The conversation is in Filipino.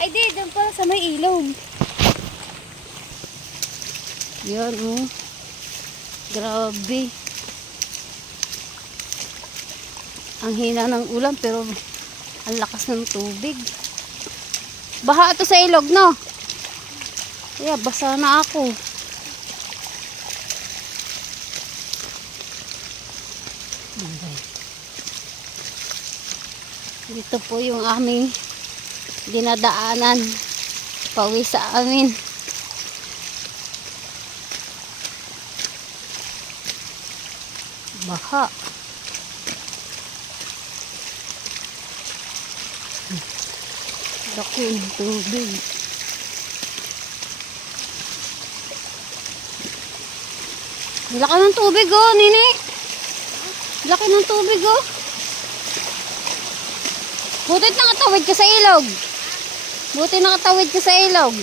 Ay di, doon pala sa may ilog. Yan oh. Grabe. Ang hina ng ulan pero ang lakas ng tubig. Baha ito sa ilog, no? Kaya basa na ako. Dito po yung aming dinadaanan. Pauwi sa amin. Baha. Laki ng tubig. Laki ng tubig oh, Nini. Laki ng tubig oh. Butit nakatawid ka sa ilog. Buti nakatawid ka sa ilog.